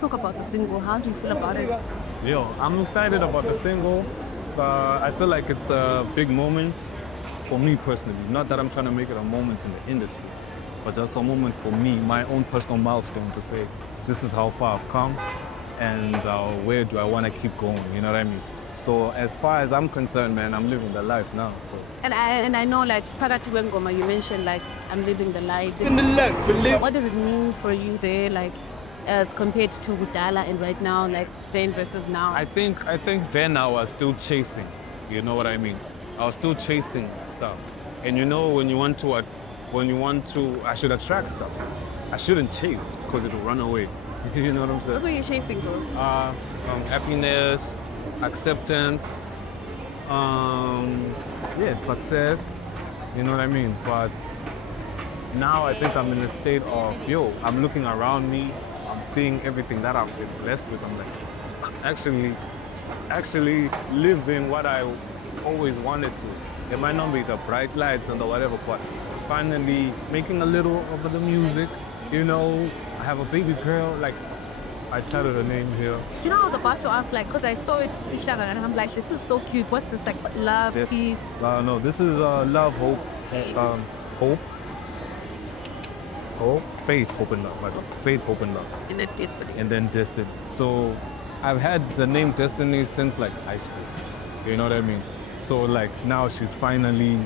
talk about the single. How do you feel about it? Yo, I'm excited about the single. I feel like it's a big moment for me personally. Not that I'm trying to make it a moment in the industry, but just a moment for me, my own personal milestone to say, this is how far I've come and where do I want to keep going, you know what I mean? So as far as I'm concerned, man, I'm living the life now, so. And I know, like, Phakathi Wengoma, you mentioned, like, I'm living the life. What does it mean for you there, like, as compared to Budala and right now, like, then versus now? I think then I was still chasing, you know what I mean? I was still chasing stuff. And you know, when you want to, I should attract stuff. I shouldn't chase because it'll run away. You know what I'm saying? What were you chasing for? Happiness, acceptance, success, you know what I mean? But now I think I'm in a state of, I'm looking around me, I'm seeing everything that I've been blessed with. I'm like, actually living what I always wanted to. It might not be the bright lights and the whatever, but finally making a little over the music, you know. I have a baby girl, like, I tell her the name here. You know, I was about to ask, like, because I saw it, and I'm like, this is so cute. What's this, like, love, peace? No, this is love, hope, faith, hope, and love. Faith, hope, and love. And then destiny. And then destiny. So I've had the name Destiny since, like, high school. You know what I mean? So, like, now she's finally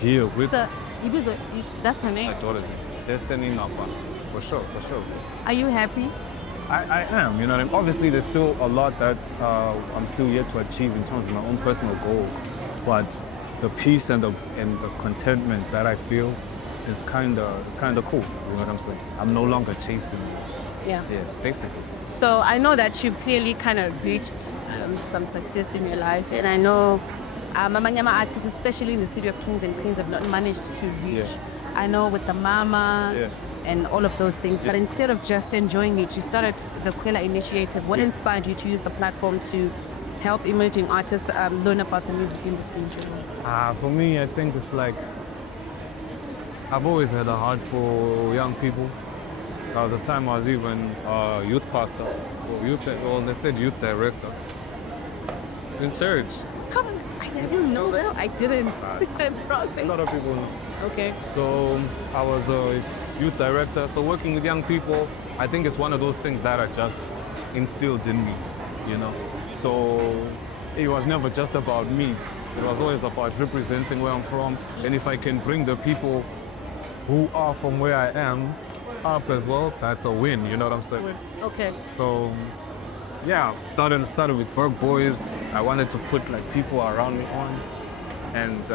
here with... That's her name? My daughter's name. Destiny Nafa. For sure. Are you happy? I am, you know what I mean? Obviously, there's still a lot that I'm still yet to achieve in terms of my own personal goals. But the peace and the contentment that I feel is kind of cool. You know what I'm saying? I'm no longer chasing. Yeah, basically. So I know that you've clearly kind of reached some success in your life, and I know Amanyama artists, especially in the city of Kings and Queens, have not managed to reach. I know with the Mama and all of those things, but instead of just enjoying it, you started the Kella initiative. What inspired you to use the platform to help emerging artists learn about the music industry? For me, I think it's like, I've always had a heart for young people. There was a time I was even a youth pastor, they said youth director in church. Come on, I didn't know that. I didn't. A lot of people know. Okay. So I was a youth director. So working with young people, I think it's one of those things that are just instilled in me, you know. So it was never just about me. It was always about representing where I'm from. And if I can bring the people who are from where I am up as well, that's a win, you know what I'm saying? Okay. So started with Berg Boys. I wanted to put, like, people around me on. And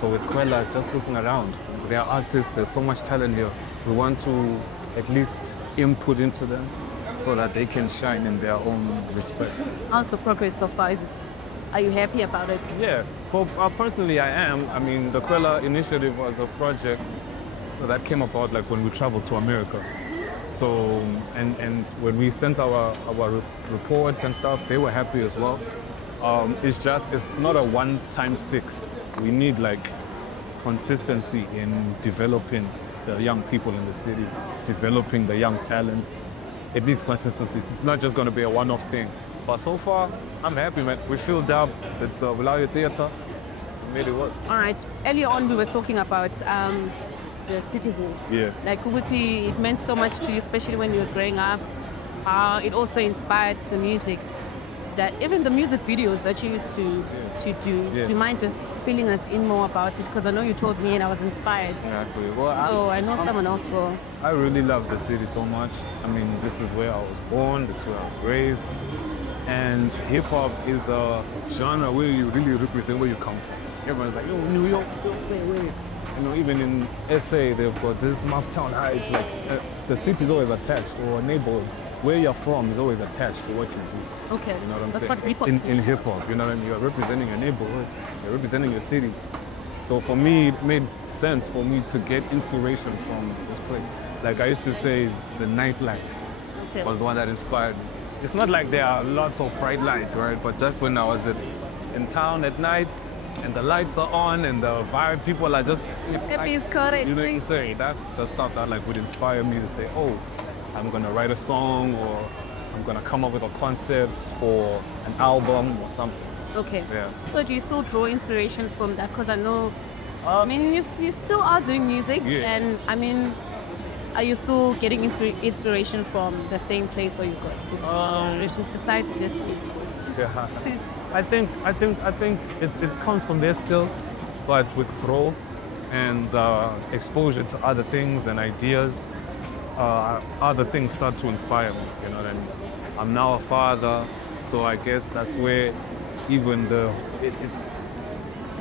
so with Kella, just looking around, there are artists, there's so much talent here. We want to at least input into them so that they can shine in their own respect. How's the progress so far? Are you happy about it? Yeah, personally I am. I mean, the Kella initiative was a project that came about, like, when we traveled to America. So, and when we sent our report and stuff, they were happy as well. It's not a one-time fix. We need, like, consistency in developing the young people in the city, developing the young talent. It needs consistency. It's not just going to be a one-off thing. But so far, I'm happy, man. We filled up the Bulawayo Theatre, made it work. All right. Earlier on, we were talking about the city hall. Yeah. Like, Uguti, it meant so much to you, especially when you were growing up. It also inspired the music. That even the music videos that you used to do, you mind just filling us in more about it? Because I know you told me and I was inspired. Exactly. Well, so I know someone else will. I really love the city so much. I mean, this is where I was born, this is where I was raised. And hip hop is a genre where you really represent where you come from. Everyone's like, yo, New York, wait. You know, even in SA, they've got this Town High. It's like the city's always attached, or a neighborhood. Where you're from is always attached to what you do. Okay. You know what I'm saying? What hip-hop in hip-hop, you know what I mean? You're representing your neighborhood, you're representing your city. So for me, it made sense for me to get inspiration from this place. Like I used to say, the nightlife was the one that inspired me. It's not like there are lots of bright lights, right? But just when I was in town at night, and the lights are on, and the vibe, people are just... You know what I'm saying? That the stuff that, like, would inspire me to say, oh, I'm gonna write a song, or I'm gonna come up with a concept for an album or something. Okay. Yeah. So do you still draw inspiration from that? Because I know, I mean, you still are doing music, Yeah. and I mean, are you still getting inspiration from the same place, or you got different inspirations besides Destiny? Yeah. I think it comes from there still, but with growth and exposure to other things and ideas, other things start to inspire me. You know what I mean? I'm now a father, so I guess that's where even it's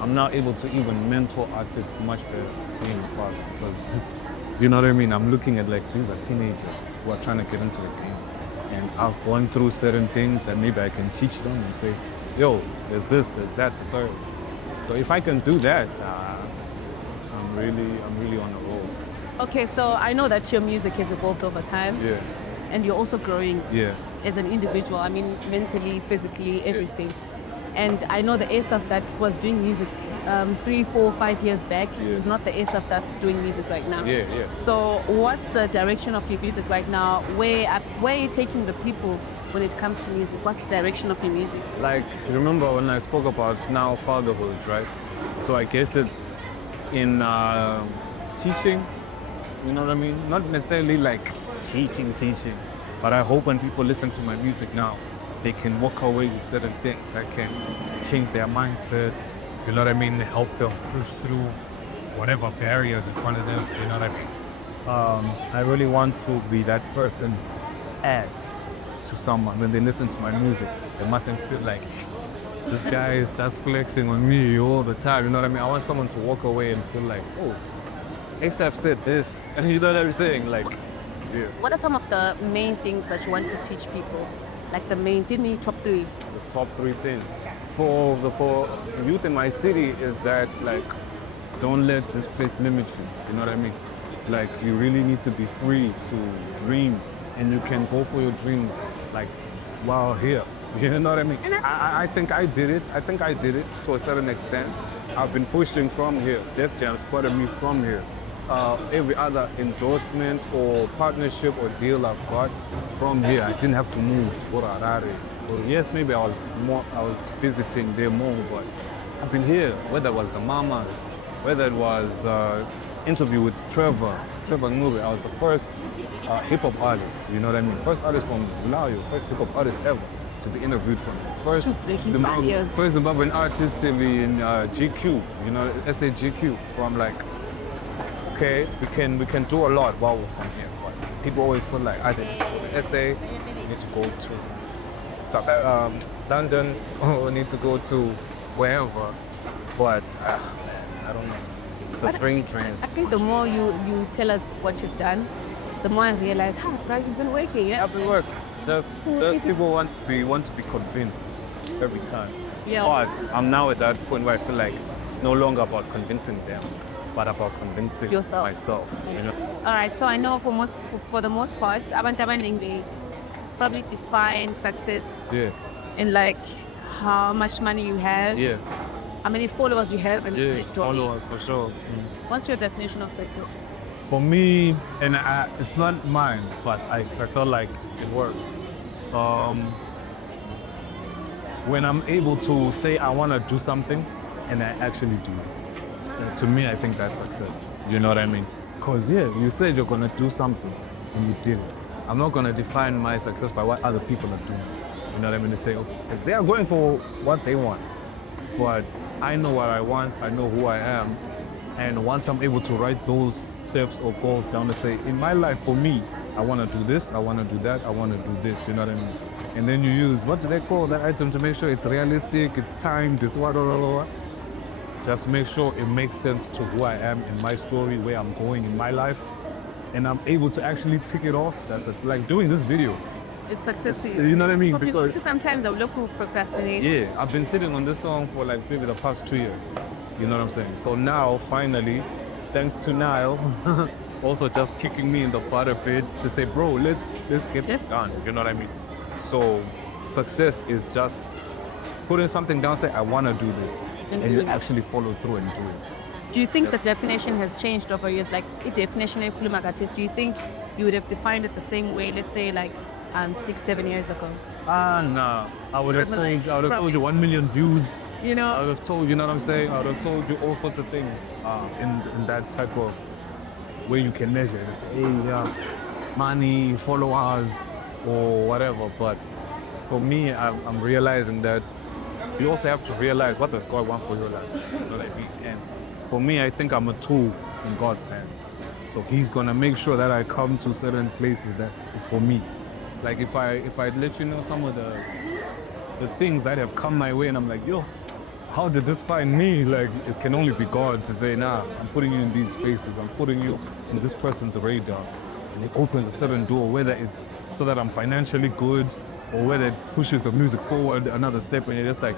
I'm now able to even mentor artists much better being a father, because you know what I mean? I'm looking at like these are teenagers who are trying to get into the game, and I've gone through certain things that maybe I can teach them and say, yo, there's this, there's that, the third. So if I can do that, I'm really on a roll. Okay, so I know that your music has evolved over time, Yeah, and you're also growing yeah, as an individual. I mean, mentally, physically, everything. And I know the Asaph that was doing music 3, 4, 5 years back is not the Asaph that's doing music right now. yeah, yeah. So what's the direction of your music right now? Where are you taking the people when it comes to music? What's the direction of your music? Like, remember when I spoke about now fatherhood, right? So I guess it's in teaching, you know what I mean? Not necessarily like teaching, but I hope when people listen to my music now, they can walk away with certain things that can change their mindset, you know what I mean? Help them push through whatever barriers in front of them, you know what I mean? I really want to be that person adds to someone when they listen to my music. They mustn't feel like this guy is just flexing on me all the time, you know what I mean? I want someone to walk away and feel like, oh, Asaph said this, and you know what I'm saying? Like, yeah. What are some of the main things that you want to teach people? Like give me top 3. The top 3 things for youth in my city is that, like, don't let this place limit you, you know what I mean? Like, you really need to be free to dream, and you can go for your dreams like while here, you know what I mean? I think I did it to a certain extent. I've been pushing from here. Def Jam spotted me from here. Every other endorsement or partnership or deal I've got from here, I didn't have to move to go to Harare. Or yes, maybe I was visiting there more, but I've been here, whether it was the Mamas, whether it was interview with Trevor Ngube. I was the first hip-hop artist, you know what I mean? First artist from Nleya, first hip-hop artist ever to be interviewed from me. First Zimbabwean artist to be in GQ, you know, SAGQ. So I'm like, okay, we can do a lot while we're from here. But people always feel like either SA, you need to go to London, or need to go to wherever. But I don't know. The brain drains. I think the more you tell us what you've done, the more I realize how right you've been working. Yeah? I've been working. So people want to be convinced every time. Yeah. But I'm now at that point where I feel like it's no longer about convincing them, but about convincing myself. You know? All right. So I know for the most part, abantu abaningi they probably define success in like how much money you have, how many followers you have, and followers for sure. What's your definition of success? For me, and it's not mine, but I felt like it works. When I'm able to say I want to do something, and I actually do it. To me, I think that's success. You know what I mean? Because you said you're going to do something, and you did it. I'm not going to define my success by what other people are doing. You know what I mean? To say, because they are going for what they want. But I know what I want, I know who I am, and once I'm able to write those steps or goals down to say, in my life, for me, I want to do this, I want to do that, I want to do this, you know what I mean? And then you use, what do they call that item to make sure it's realistic, it's timed, it's what. Just make sure it makes sense to who I am in my story, where I'm going in my life, and I'm able to actually tick it off. It's like doing this video. It's success. You know what I mean? Because sometimes I look who procrastinate. Yeah, I've been sitting on this song for like maybe the past 2 years. You know what I'm saying? So now, finally, thanks to Nile, also just kicking me in the butt a bit to say, bro, let's get this done. You know what I mean? So success is just putting something down, say, I want to do this. And you actually follow through and do it. Do you think the definition has changed over years? Like, definition of artist, do you think you would have defined it the same way, let's say, like 6-7 years ago? Nah. I would have told you 1 million views. You know? I would have told you, know what I'm saying? I would have told you all sorts of things in that type of way you can measure it. It's money, followers, or whatever. But for me, I'm realizing that you also have to realize what does God want for your life. You know what I mean? And for me, I think I'm a tool in God's hands. So He's gonna make sure that I come to certain places that is for me. Like if I let you know some of the things that have come my way, and I'm like, yo, how did this find me? Like, it can only be God to say, nah, I'm putting you in these spaces, I'm putting you in this person's radar. And it opens a certain door, whether it's so that I'm financially good, or whether it pushes the music forward another step, and you're just like,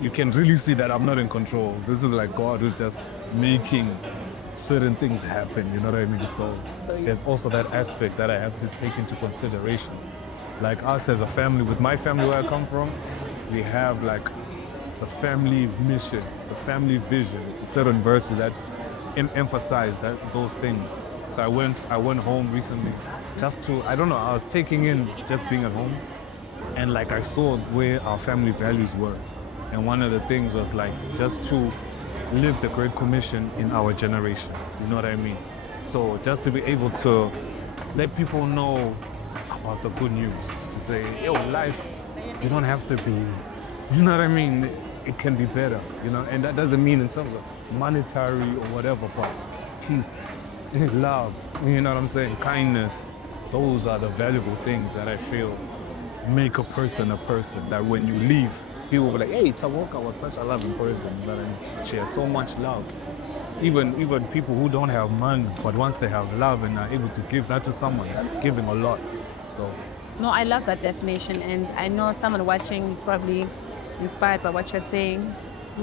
you can really see that I'm not in control. This is like God who's just making certain things happen, you know what I mean? So there's also that aspect that I have to take into consideration. Like us as a family, with my family where I come from, we have like the family mission, the family vision, certain verses that emphasize those things. So I went home recently just to, I don't know, I was taking in just being at home, and like I saw where our family values were. And one of the things was like just to live the Great Commission in our generation. You know what I mean? So just to be able to let people know about the good news, to say, yo, life, you don't have to be, you know what I mean? It can be better, you know? And that doesn't mean in terms of monetary or whatever, but peace, love, you know what I'm saying? Kindness. Those are the valuable things that I feel make a person, that when you leave, people will be like, hey, Taboka was such a loving person, but she has so much love. Even people who don't have money, but once they have love and are able to give that to someone, that's giving a lot. So. No, I love that definition, and I know someone watching is probably inspired by what you're saying.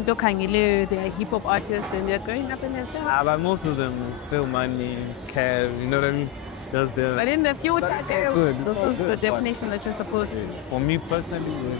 They are hip-hop artists and they're growing up in themselves. But most of them is still money, cash, you know what I mean? That's the. But in the few, that's good. the definition that you're supposed to. For me personally,